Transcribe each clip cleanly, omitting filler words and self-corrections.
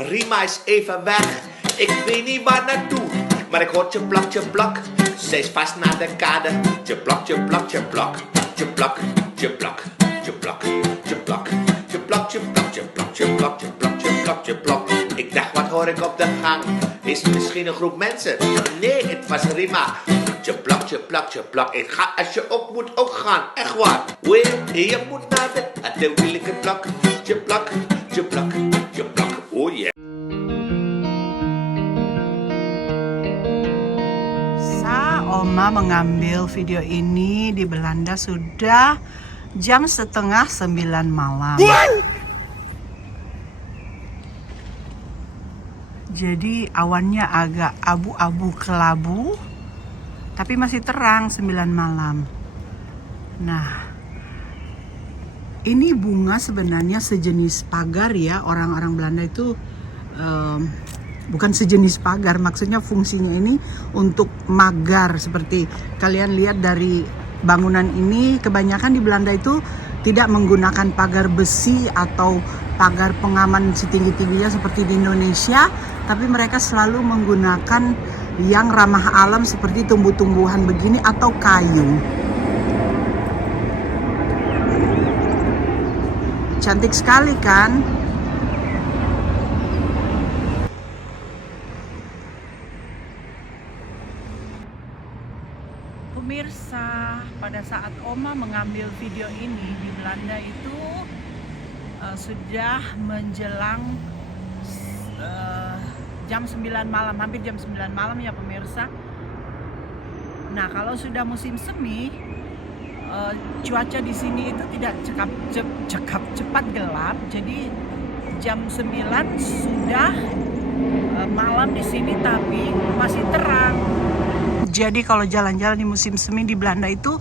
Rima is even weg, ik weet niet waar naartoe. Maar ik hoor tjeplak, tjeplak, ze is vast naar de kade. Tjeplak, tjeplak, tjeplak, tjeplak, tjeplak, tjeplak, tjeplak, tjeplak, tjeplak, tjeplak, tjeplak, tjeplak, tjeplak, tjeplak. Ik dacht, wat hoor ik op de gang? Is het misschien een groep mensen? Nee, het was Rima. Tjeplak, tjeplak, tjeplak. Ik ga als je op moet ook gaan, echt waar. Je moet naar de wielijke plak. Tjeplak, tjeplak, tjeplak. Oh yeah. Oma mengambil video ini di Belanda sudah jam 8:30 malam. Jadi awannya agak abu-abu kelabu, tapi masih terang 9 malam. Nah, ini bunga sebenarnya sejenis pagar ya. Orang-orang Belanda itu bukan sejenis pagar, maksudnya fungsinya ini untuk magar. Seperti kalian lihat dari bangunan ini, kebanyakan di Belanda itu tidak menggunakan pagar besi atau pagar pengaman setinggi-tingginya seperti di Indonesia, tapi mereka selalu menggunakan yang ramah alam seperti tumbuh-tumbuhan begini atau kayu. Cantik sekali kan? Pemirsa, pada saat Oma mengambil video ini di Belanda itu sudah menjelang jam 9 malam, hampir jam 9 malam ya pemirsa. Nah, kalau sudah musim semi, cuaca di sini itu tidak cepat gelap. Jadi jam 9 sudah malam di sini tapi masih terang. Jadi kalau jalan-jalan di musim semi di Belanda itu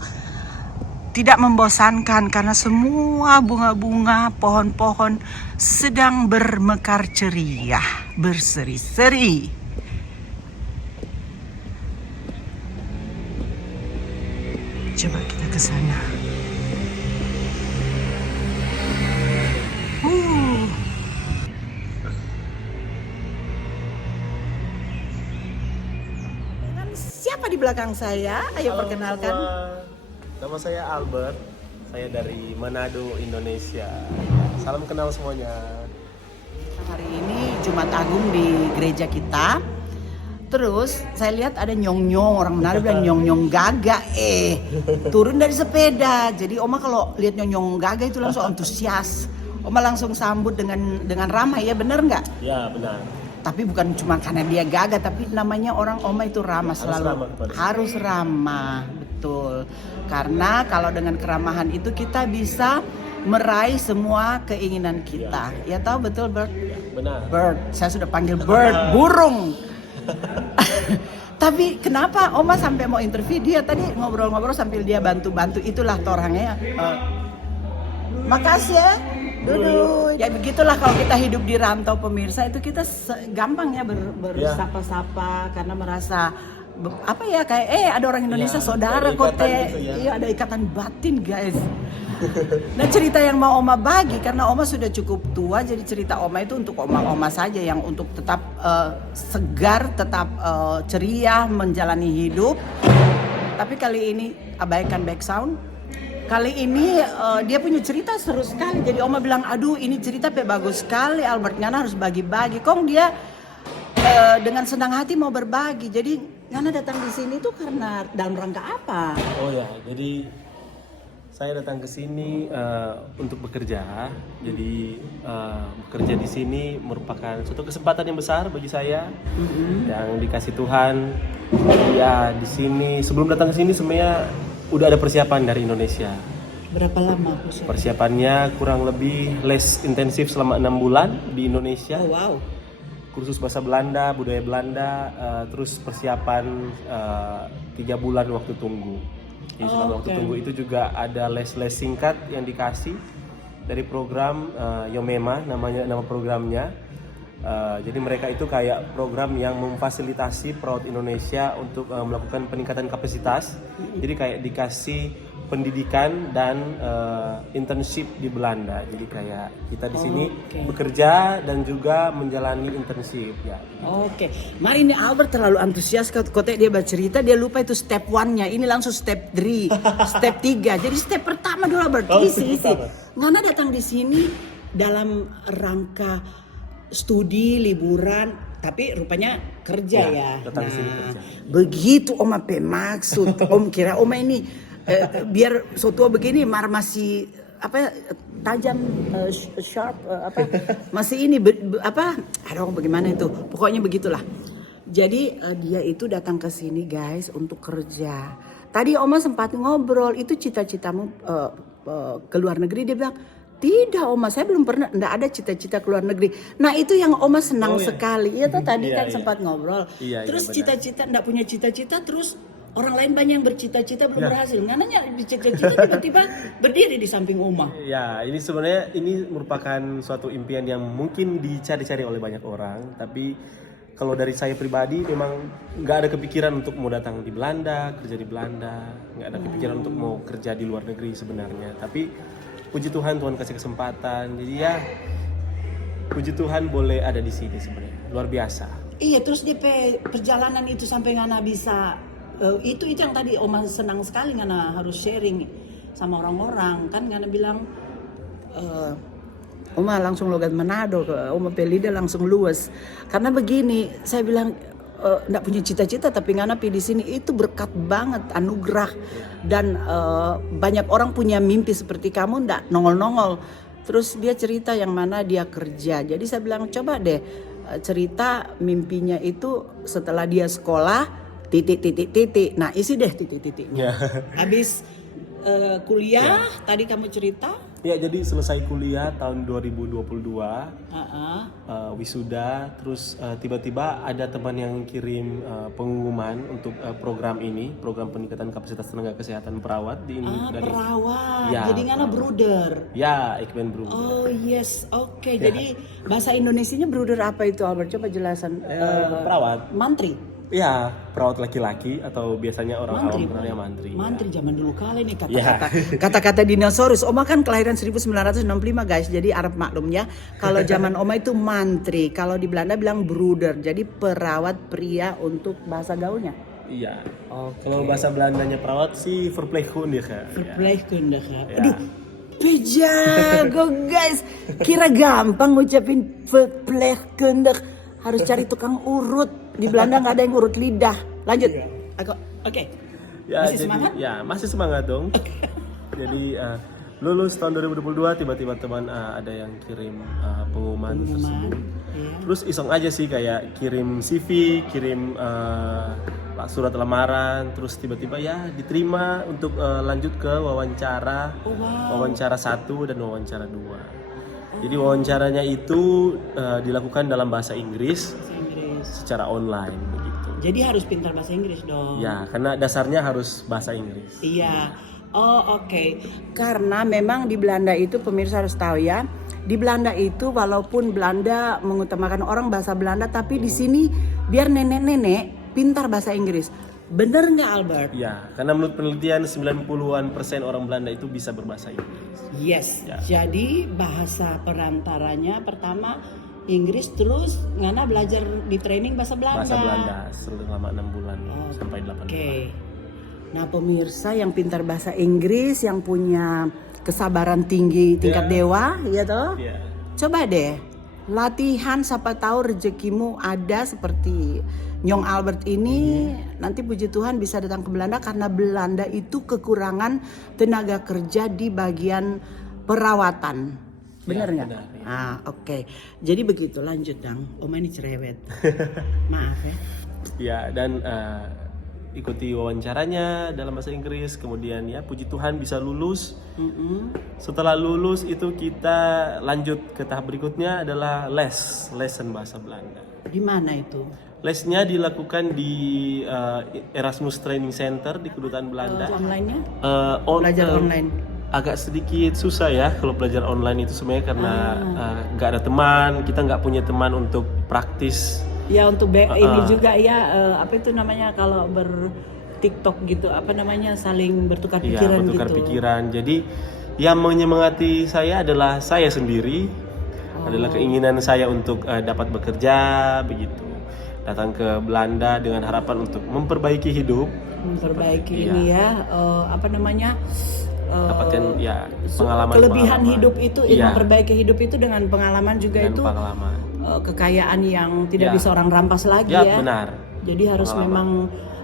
tidak membosankan karena semua bunga-bunga, pohon-pohon sedang bermekar ceria, berseri-seri. Coba kita ke sana. Siapa di belakang saya? Ayo Halo, perkenalkan. semua. Nama saya Albert. Saya dari Manado, Indonesia. Salam kenal semuanya. Hari ini Jumat Agung di gereja kita. Terus saya lihat ada nyong-nyong, orang Manado bilang nyong-nyong gaga. Turun dari sepeda. Jadi Oma kalau lihat nyong-nyong gaga itu langsung antusias. Oma langsung sambut dengan ramah, ya benar nggak? Ya, benar. Tapi bukan cuma karena dia gagah, tapi namanya orang Oma itu ramah selalu. Harus ramah, betul. Karena kalau dengan keramahan itu kita bisa meraih semua keinginan kita. Ya tahu betul, Bird? Ya, benar. Bird, saya sudah panggil Bird, burung. Tapi kenapa Oma sampai mau interview dia tadi ngobrol-ngobrol sambil dia bantu-bantu, itulah orangnya. Makasih ya. Duduk. Ya begitulah kalau kita hidup di rantau pemirsa, itu kita gampang ya bersapa-sapa karena merasa apa ya kayak ada orang Indonesia saudara kok gitu ya. Iya, ada ikatan batin guys. Nah, cerita yang mau Oma bagi karena Oma sudah cukup tua, jadi cerita Oma itu untuk Oma saja yang untuk tetap segar, tetap ceria menjalani hidup. Tapi kali ini abaikan back sound. Kali ini dia punya cerita seru sekali. Jadi Oma bilang, aduh ini cerita bagus sekali Albert, Ngana harus bagi-bagi. Kong dia dengan senang hati mau berbagi. Jadi Ngana datang di sini tuh karena dalam rangka apa? Oh ya, jadi saya datang ke sini untuk bekerja. Jadi bekerja di sini merupakan suatu kesempatan yang besar bagi saya yang dikasih Tuhan. Ya di sini sebelum datang ke sini sebenarnya udah ada persiapan dari Indonesia. Berapa lama persiapannya? Kurang lebih les intensif selama 6 bulan di Indonesia. Oh, wow. Kursus bahasa Belanda, budaya Belanda, terus persiapan 3 bulan waktu tunggu. Jadi selama waktu tunggu itu juga ada les-les singkat yang dikasih dari program Yomema, nama programnya. Jadi mereka itu kayak program yang memfasilitasi PROD Indonesia untuk melakukan peningkatan kapasitas. Jadi kayak dikasih pendidikan dan internship di Belanda. Jadi kayak kita di sini bekerja dan juga menjalani internship ya. Oke, mari ini Albert terlalu antusias kotek dia bercerita, dia lupa itu step 1-nya. Ini langsung step 3, step 3. Jadi step pertama dulu Albert, isi. Ngana datang di sini dalam rangka studi, liburan, tapi rupanya kerja ya. Datang di sini kerja. Begitu Oma maksud. Om kira Oma ini biar sotua begini masih apa tajam, sharp, masih ini aduh bagaimana itu, pokoknya begitulah. Jadi dia itu datang ke sini guys untuk kerja. Tadi Oma sempat ngobrol, itu cita-citamu ke luar negeri. Dia bilang tidak Oma, saya belum pernah, enggak ada cita-cita ke luar negeri. Nah itu yang Oma senang sekali. Iya tuh tadi kan sempat ngobrol. Terus cita-cita, enggak punya cita-cita, terus orang lain banyak yang bercita-cita belum berhasil. Ngananya cita-cita tiba-tiba berdiri di samping Oma. Ya, ini sebenarnya ini merupakan suatu impian yang mungkin dicari-cari oleh banyak orang. Tapi kalau dari saya pribadi memang nggak ada kepikiran untuk mau datang di Belanda, kerja di Belanda. Nggak ada kepikiran untuk mau kerja di luar negeri sebenarnya. Tapi puji Tuhan, Tuhan kasih kesempatan. Jadi ya, puji Tuhan boleh ada di sini sebenarnya. Luar biasa. Iya, terus DP perjalanan itu sampai Ngana bisa itu yang tadi Oma senang sekali Ngana harus sharing sama orang-orang kan. Ngana bilang Oma langsung logat Manado, Oma pelida langsung luas karena begini. Saya bilang enggak punya cita-cita tapi Ngana di sini itu berkat banget, anugerah. Dan banyak orang punya mimpi seperti kamu enggak nongol-nongol. Terus dia cerita yang mana dia kerja. Jadi saya bilang coba deh cerita mimpinya itu setelah dia sekolah titik. Nah isi deh titik-titiknya. Habis kuliah tadi kamu cerita. Ya, jadi selesai kuliah tahun 2022, wisuda, terus tiba-tiba ada teman yang kirim pengumuman untuk program ini, program peningkatan kapasitas tenaga kesehatan perawat di dari perawat. Ya, jadi Ngana bruder. Ya, ik ben bruder. Oh yes, oke. Jadi bahasa Indonesianya bruder apa itu Albert? Coba jelasan. Perawat. Mantri. Ya, perawat laki-laki atau biasanya orang awam kenalnya mantri. Mantri zaman dulu kali nih kata-kata dinosaurus. Oma kan kelahiran 1965 guys, jadi Arab maklum ya. Kalau zaman Oma itu mantri, kalau di Belanda bilang bruder, jadi perawat pria untuk bahasa gaulnya. Iya. Kalau bahasa Belandanya perawat sih verpleegkundige. Verpleegkundige. Aduh, pejago guys. Kira gampang ngucapin verpleegkundige. Harus cari tukang urut. Di Belanda nggak ada yang urut lidah. Lanjut. Oke. Ya, masih semangat? Ya, masih semangat dong. Jadi lulus tahun 2022 tiba-tiba teman ada yang kirim pengumuman tersebut. Iya. Terus iseng aja sih kayak kirim CV, kirim surat lamaran, terus tiba-tiba ya diterima untuk lanjut ke wawancara. Wawancara 1 dan wawancara 2. Jadi wawancaranya itu dilakukan dalam bahasa Inggris secara online begitu. Jadi harus pintar bahasa Inggris dong. Ya, karena dasarnya harus bahasa Inggris. Iya. Oh oke. Karena memang di Belanda itu pemirsa harus tahu ya. Di Belanda itu walaupun Belanda mengutamakan orang bahasa Belanda, tapi di sini biar nenek-nenek pintar bahasa Inggris. Bener nggak Albert? Ya, karena menurut penelitian 90% orang Belanda itu bisa berbahasa Inggris. Yes. Ya. Jadi bahasa perantaranya pertama Inggris, terus Ngana belajar di training bahasa Belanda. Bahasa Belanda selama 6 bulan sampai 8 bulan. Oke. Nah pemirsa yang pintar bahasa Inggris, yang punya kesabaran tinggi tingkat dewa, ya toh? Yeah. Coba deh latihan, siapa tahu rezekimu ada seperti Nyong Albert ini. Nanti puji Tuhan bisa datang ke Belanda karena Belanda itu kekurangan tenaga kerja di bagian perawatan. Bener nggak? Ya, oke. Jadi begitu, lanjut dong. Oma ini cerewet. Maaf ya. Ya, dan ikuti wawancaranya dalam bahasa Inggris, kemudian ya puji Tuhan bisa lulus. Setelah lulus itu kita lanjut ke tahap berikutnya adalah lesson bahasa Belanda. Di mana itu? Lesnya dilakukan di Erasmus Training Center di Kedutaan Belanda. Online-nya? Belajar online. Agak sedikit susah ya kalau belajar online itu sebenarnya karena nggak ada teman, kita nggak punya teman untuk praktis. Ya untuk ini juga ya apa itu namanya kalau TikTok gitu, apa namanya, saling bertukar Iya, pikiran bertukar gitu. pikiran. Jadi yang menyemangati saya adalah saya sendiri, adalah keinginan saya untuk dapat bekerja begitu. Datang ke Belanda dengan harapan untuk memperbaiki hidup, Memperbaiki Iya. ini ya, apa namanya, dapatkan ya pengalaman. kelebihan hidup itu, Iya, memperbaiki hidup itu dengan pengalaman juga dengan itu pengalaman. kekayaan yang tidak Ya. bisa orang rampas lagi Ya, ya. benar. Jadi harus Pengalaman. memang,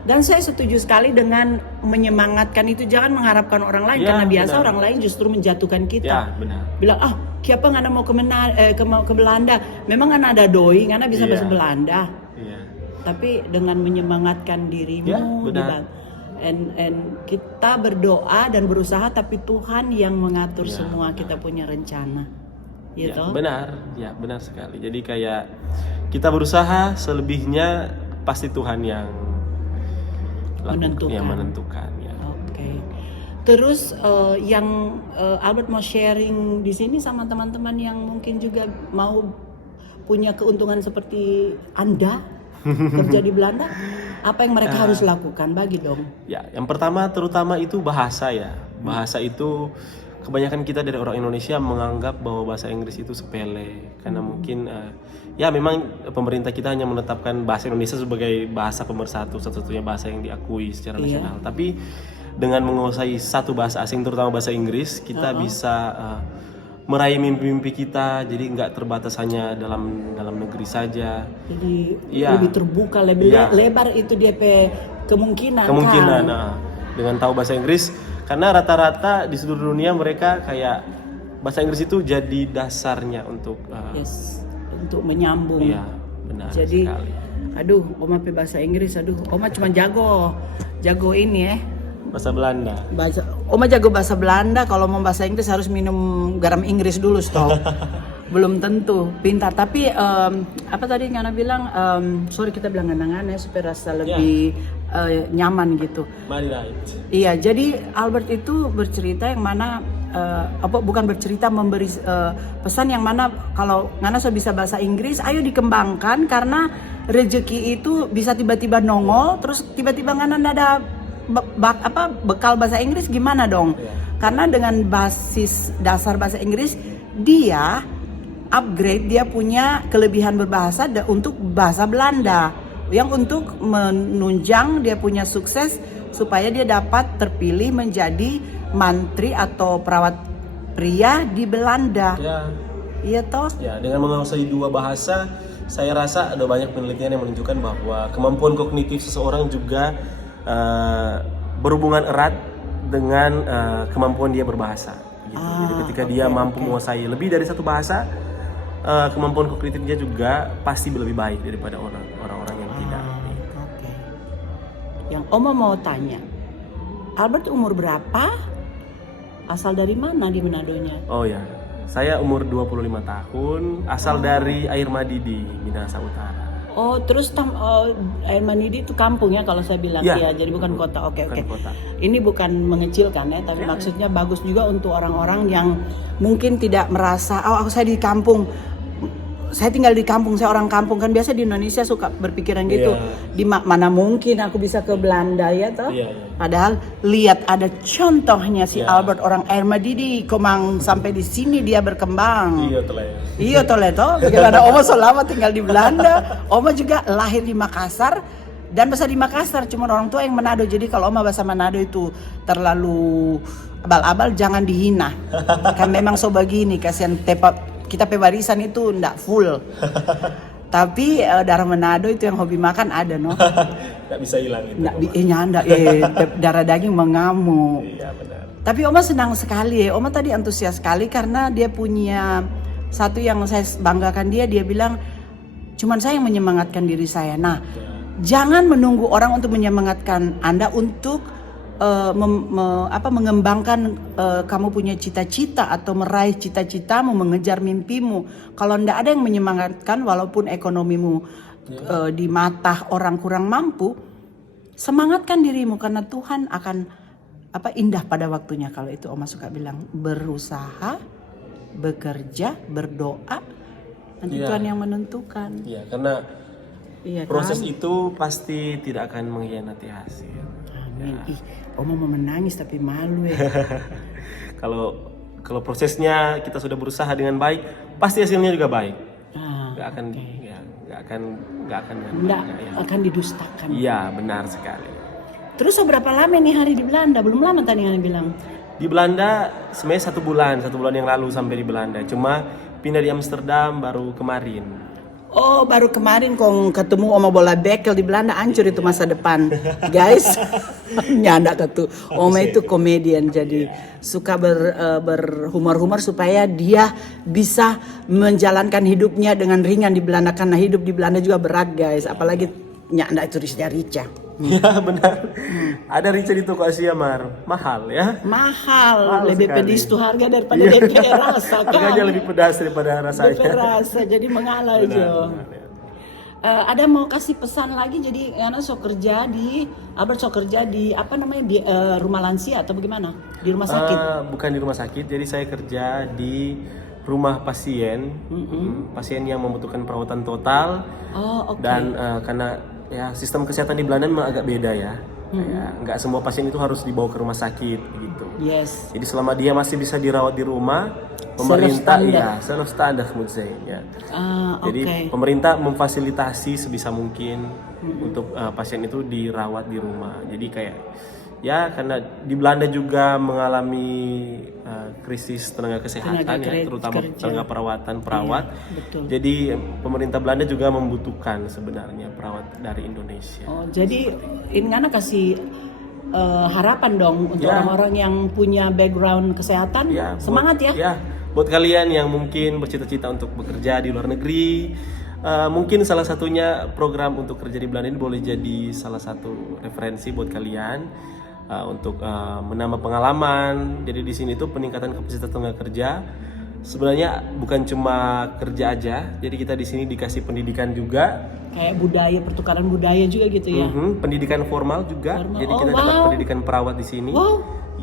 dan saya setuju sekali dengan menyemangatkan itu, jangan mengharapkan orang lain Ya, karena biasa benar. orang lain justru menjatuhkan Ya, kita. benar. Bilang, ah, siapa ngana mau ke Belanda? Memang ngana ada doi, ngana bisa Iya. bahasa Belanda. Iya. Tapi dengan menyemangatkan dirimu, Ya, benar. and kita berdoa dan berusaha, tapi Tuhan yang mengatur Ya, semua, benar. kita punya rencana, Ya, gitu. benar sekali. Jadi kayak kita berusaha, selebihnya pasti Tuhan yang Menentukan. yang menentukan ya. Oke. Terus yang Albert mau sharing di sini sama teman-teman yang mungkin juga mau punya keuntungan seperti Anda kerja di Belanda, apa yang mereka harus lakukan? Bagi dong. Ya, yang pertama terutama itu bahasa ya. Bahasa itu kebanyakan kita dari orang Indonesia menganggap bahwa bahasa Inggris itu sepele karena mungkin ya memang pemerintah kita hanya menetapkan bahasa Indonesia sebagai bahasa pemersatu, satu-satunya bahasa yang diakui secara Iya. nasional. Tapi dengan menguasai satu bahasa asing terutama bahasa Inggris, kita bisa meraih mimpi-mimpi kita. Jadi nggak terbatas hanya dalam negeri saja. Jadi Iya. lebih terbuka, lebih Iya. lebar itu dia kemungkinan. Kemungkinan Kan? dengan tahu bahasa Inggris, karena rata-rata di seluruh dunia mereka kayak bahasa Inggris itu jadi dasarnya untuk Yes, untuk menyambung. iya, benar Jadi, sekali. aduh, Oma pe bahasa Inggris, aduh, Oma cuma jago ini ya. Bahasa Belanda. Oma jago bahasa Belanda, kalau mau bahasa Inggris harus minum garam Inggris dulu, stop. Belum tentu pintar, tapi apa tadi Ngana bilang, sorry kita bilang ngana-ngana supaya rasa lebih nyaman gitu. Mari right. Iya, jadi Albert itu bercerita yang mana bukan bercerita, memberi pesan yang mana kalau Ngana so bisa bahasa Inggris, ayo dikembangkan karena rezeki itu bisa tiba-tiba nongol, terus tiba-tiba Ngana ada bekal bahasa Inggris gimana dong? Karena dengan basis dasar bahasa Inggris dia upgrade, dia punya kelebihan berbahasa untuk bahasa Belanda yang untuk menunjang dia punya sukses supaya dia dapat terpilih menjadi mantri atau perawat pria di Belanda. Ya, Iya toh? ya dengan menguasai dua bahasa, saya rasa ada banyak penelitian yang menunjukkan bahwa kemampuan kognitif seseorang juga berhubungan erat dengan kemampuan dia berbahasa. Gitu. Jadi ketika dia mampu menguasai lebih dari satu bahasa, kemampuan kognitif dia juga pasti lebih baik daripada orang-orang yang tidak. Oke. Yang Oma mau tanya, Albert umur berapa? Asal dari mana di Manadonya? Oh ya, saya umur 25 tahun, asal dari Air Madi di Minahasa Utara. Oh, terus Air Manidi itu kampung ya kalau saya bilang Ya, ya, jadi bukan kota. Oke. bukan kota. Ini bukan mengecilkan ya, tapi maksudnya bagus juga untuk orang-orang yang mungkin tidak merasa, oh aku saya di kampung. Saya tinggal di kampung, saya orang kampung, kan biasa di Indonesia suka berpikiran gitu. Di mana mungkin aku bisa ke Belanda ya toh? Iya. Padahal lihat ada contohnya si Iya. Albert orang Air Madidi, komang sampai di sini dia berkembang. Iya telah. Iya toh bagaimana Oma selama tinggal di Belanda. Oma juga lahir di Makassar dan besar di Makassar, cuma orang tua yang Manado. Jadi kalau Oma bahasa Manado itu terlalu abal-abal, jangan dihina. Kan memang so begini, kasihan kita pebarisan itu ndak full. Tapi darah Manado itu yang hobi makan ada no. Nggak bisa hilang itu. Darah daging mengamuk. Iya benar. Tapi Oma senang sekali ya. Oma tadi antusias sekali karena dia punya satu yang saya banggakan dia bilang, cuman saya yang menyemangatkan diri saya. Nah, jangan menunggu orang untuk menyemangatkan Anda untuk mengembangkan kamu punya cita-cita atau meraih cita-citamu, mengejar mimpimu. Kalau ndak ada yang menyemangatkan, walaupun ekonomimu di mata orang kurang mampu, semangatkan dirimu karena Tuhan akan indah pada waktunya. Kalau itu Oma suka bilang, berusaha, bekerja, berdoa, nanti Tuhan yang menentukan. Iya, karena Iya, proses kan? itu pasti tidak akan mengkhianati hasil. Amin. Ih, Oma mau menangis tapi malu ya. Kalau prosesnya kita sudah berusaha dengan baik, pasti hasilnya juga baik. Nggak akan Nggak akan didustakan. Iya, benar sekali. Terus berapa lama nih hari di Belanda? Belum lama tadi yang bilang. Di Belanda sebenarnya 1 bulan yang lalu sampai di Belanda. Cuma pindah di Amsterdam baru kemarin. Oh, baru kemarin kong ketemu Oma Bola Bekel di Belanda, hancur itu masa depan. Guys, nyanda tuh. Oma itu komedian, jadi suka berhumor-humor supaya dia bisa menjalankan hidupnya dengan ringan di Belanda. Karena hidup di Belanda juga berat, guys. Apalagi nyanda itu rica. Ya benar. Ada rica di toko Asia mahal ya. Mahal lebih sekali. Pedis tuh harga daripada DP rasa kan. Harganya lebih pedas daripada rasanya. DP rasa jadi mengalah aja. Ada mau kasih pesan lagi, jadi Ana Albert so kerja di apa namanya di rumah lansia atau bagaimana? Di rumah sakit? Bukan di rumah sakit, jadi saya kerja di rumah pasien, pasien yang membutuhkan perawatan total. Oh, okay. Dan karena ya sistem kesehatan di Belanda memang agak beda ya. Ya, nggak semua pasien itu harus dibawa ke rumah sakit gitu. Yes. Jadi selama dia masih bisa dirawat di rumah, pemerintah self standar ya. Jadi pemerintah memfasilitasi sebisa mungkin untuk pasien itu dirawat di rumah. Jadi kayak ya karena di Belanda juga mengalami krisis tenaga kesehatan terutama tenaga perawat. Betul. Jadi pemerintah Belanda juga membutuhkan sebenarnya perawat dari Indonesia. Oh, jadi ini Ana kasih harapan dong untuk orang-orang yang punya background kesehatan, semangat ya. Buat kalian yang mungkin bercita-cita untuk bekerja di luar negeri, mungkin salah satunya program untuk kerja di Belanda ini boleh jadi salah satu referensi buat kalian. Untuk menambah pengalaman. Jadi di sini tuh peningkatan kapasitas tenaga kerja sebenarnya bukan cuma kerja aja. Jadi kita di sini dikasih pendidikan juga. Kayak budaya, pertukaran budaya juga gitu ya. Pendidikan formal juga. Jadi kita dapat pendidikan perawat di sini.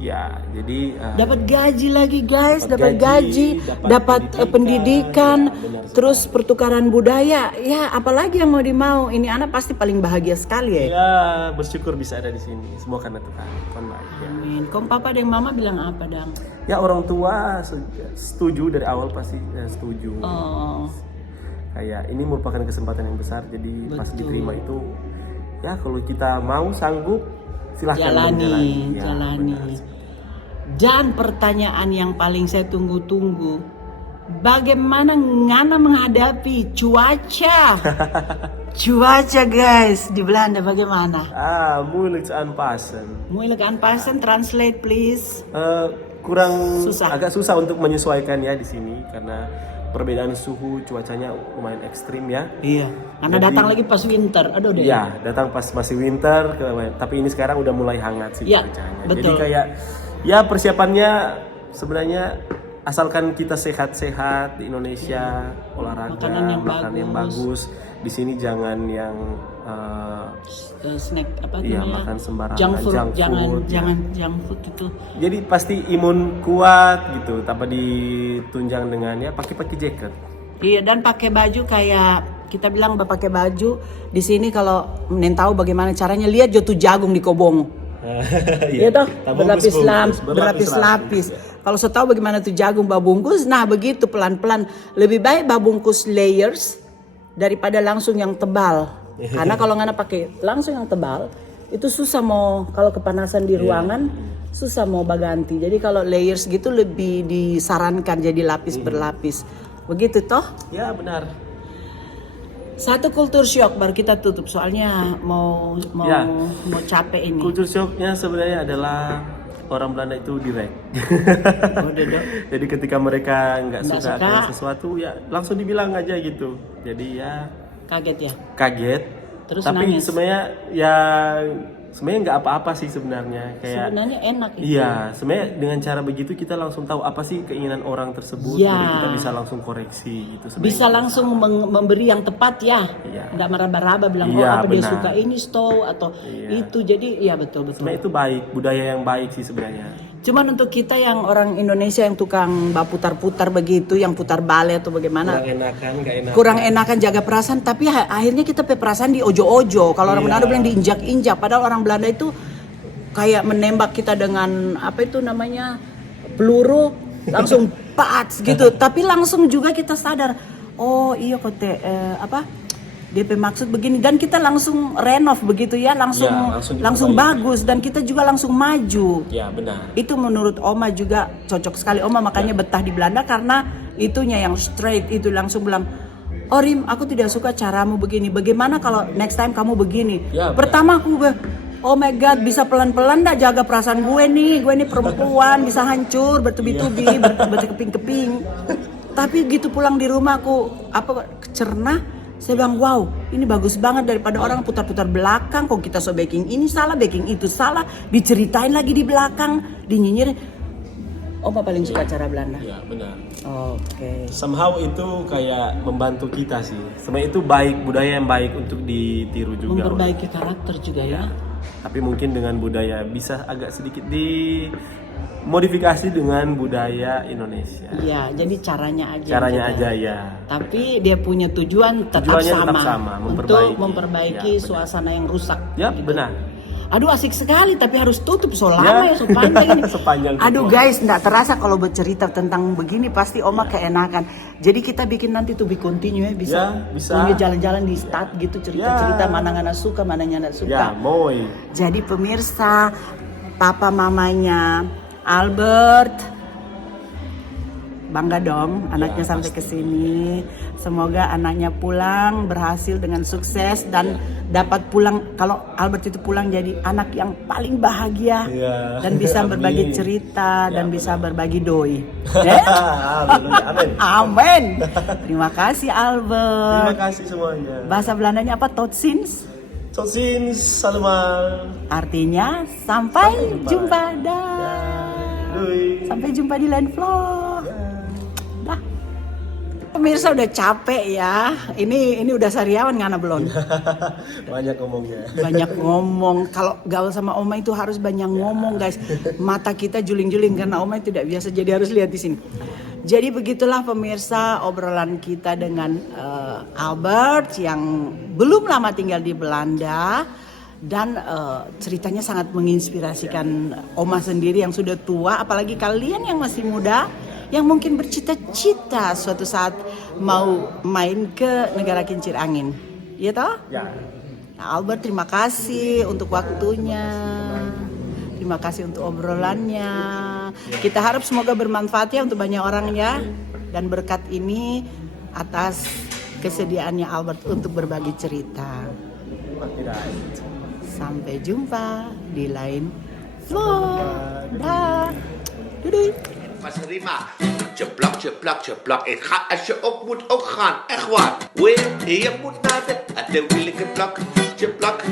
Ya, jadi dapat gaji lagi guys, dapat pendidikan, terus pertukaran budaya. Ya, apalagi yang mau Ini anak pasti paling bahagia sekali ya. Ya, bersyukur bisa ada di sini. Semua karena Tuhan. Ya. Amin. Kong papa dan mama bilang apa, Dang? Ya, orang tua setuju dari awal pasti setuju. Oh. Kayak ini merupakan kesempatan yang besar, jadi pas diterima itu ya kalau kita mau sanggup silahkan jalani. Dan pertanyaan yang paling saya tunggu-tunggu, bagaimana Ngana menghadapi cuaca? Cuaca guys di Belanda bagaimana? Moeilijk aanpassen. Moeilijk aanpassen, translate please. Agak susah untuk menyesuaikan ya di sini karena perbedaan suhu cuacanya lumayan ekstrim ya. Iya. Karena datang lagi pas winter. Aduh deh. Iya, datang pas masih winter, tapi ini sekarang udah mulai hangat sih cuacanya. Betul. Jadi kayak ya persiapannya sebenarnya asalkan kita sehat-sehat di Indonesia, olahraga, makan yang bagus. Di sini jangan yang snack apa namanya? Makan sembarangan, junk food itu. Jadi pasti imun kuat gitu, tanpa ditunjang dengan ya pakai jaket. Iya, dan pakai baju kayak kita bilang pakai baju di sini kalau tahu bagaimana caranya, lihat jotu jagung di kobong. Iya toh, berlapis-lapis. Kalau saya tahu bagaimana tuh jagung babungkus, nah begitu pelan-pelan. Lebih baik babungkus layers daripada langsung yang tebal. Karena kalau nggak pakai langsung yang tebal, itu susah mau kalau kepanasan di ruangan, susah mau baganti. Jadi kalau layers gitu lebih disarankan jadi lapis berlapis. Begitu toh? Ya benar. Satu kultur shock baru kita tutup soalnya mau capek ini. Kultur shocknya sebenarnya adalah orang Belanda itu direct. Jadi ketika mereka nggak suka dengan sesuatu ya langsung dibilang aja gitu. Jadi ya kaget. Terus tapi nangis. Sebenarnya nggak apa-apa sih sebenarnya. Sebenarnya enak. Iya, sebenarnya dengan cara begitu kita langsung tahu apa sih keinginan orang tersebut. Jadi kita bisa langsung koreksi gitu. Bisa langsung memberi yang tepat ya. Nggak meraba-raba bilang apa dia suka ini atau itu. Jadi ya betul. Sebenarnya itu baik, budaya yang baik sih sebenarnya. Cuman untuk kita yang orang Indonesia yang tukang putar-putar begitu, yang putar bale atau bagaimana, kurang enakan jaga perasaan, tapi akhirnya kita perasaan di ojo-ojo. Kalau orang Manado bilang diinjak-injak, padahal orang Belanda itu kayak menembak kita dengan apa itu namanya peluru, langsung pats gitu. Tapi langsung juga kita sadar, oh iya kok DP maksud begini, dan kita langsung renov begitu ya, langsung bagus, dan kita juga langsung maju. Ya benar. Itu menurut Oma juga cocok sekali. Oma makanya betah di Belanda karena itunya yang straight itu, langsung bilang, oh Rim, aku tidak suka caramu begini. Bagaimana kalau next time kamu begini? Ya, pertama aku oh my god, bisa pelan-pelan dah jaga perasaan gue nih perempuan, bisa hancur bertubi-tubi, berkeping-keping. Tapi gitu pulang di rumah aku cerna. Saya bilang, wow, ini bagus banget daripada orang putar-putar belakang. Kok kita baking ini salah, baking itu salah, diceritain lagi di belakang, dinyinyirin. Oma paling suka cara Belanda. Ya benar. Oke. Somehow itu kayak membantu kita sih. Sebenarnya itu baik, budaya yang baik untuk ditiru juga. Memperbaiki karakter juga ya. Tapi mungkin dengan budaya bisa agak sedikit dimodifikasi dengan budaya Indonesia. Iya, jadi caranya aja. Caranya aja ya. Tapi dia punya Tujuannya tetap sama, untuk memperbaiki suasana yang rusak. Ya, gitu. benar. Aduh asik sekali, tapi harus tutup so lama ya, so panjang ini. Sepanjang Aduh guys, nggak terasa kalau bercerita tentang begini pasti Oma keenakan. Jadi kita bikin nanti to be continue ya, bisa. Punya jalan-jalan di start gitu, cerita-cerita mana nggak suka, mana nggak suka. Ya, moy. Jadi pemirsa, papa mamanya Albert bangga dong anaknya sampai ke sini. Semoga anaknya pulang berhasil dengan sukses dan dapat pulang. Kalau Albert itu pulang jadi anak yang paling bahagia dan bisa berbagi cerita dan bisa berbagi doi. Amin. Amin. Terima kasih Albert. Terima kasih semuanya. Bahasa Belandanya apa? Tot ziens. Tot ziens allemaal. Artinya sampai jumpa. Doei. Sampai jumpa di lain vlog. Dah. Pemirsa udah capek ya. Ini udah sariawan ngana belum? Banyak ngomongnya. Banyak ngomong. Kalau gaul sama Oma itu harus banyak ngomong, guys. Mata kita juling-juling karena Oma tidak biasa, jadi harus lihat di sini. Jadi begitulah pemirsa obrolan kita dengan Albert yang belum lama tinggal di Belanda. Dan ceritanya sangat menginspirasikan Oma sendiri yang sudah tua, apalagi kalian yang masih muda yang mungkin bercita-cita suatu saat mau main ke negara kincir angin. Iya toh? Ya. Nah, Albert, terima kasih untuk waktunya. Terima kasih untuk obrolannya. Kita harap semoga bermanfaat ya untuk banyak orang ya. Dan berkat ini atas kesediaannya Albert untuk berbagi cerita. Sampai jumpa di lain vlog. Dah. Doei. Pas Rima, jeblok, jeblok, jeblok. Ik ga als je op moet ook gaan, echt waar. Wil je moet naar de wil ik het blok, jeblok.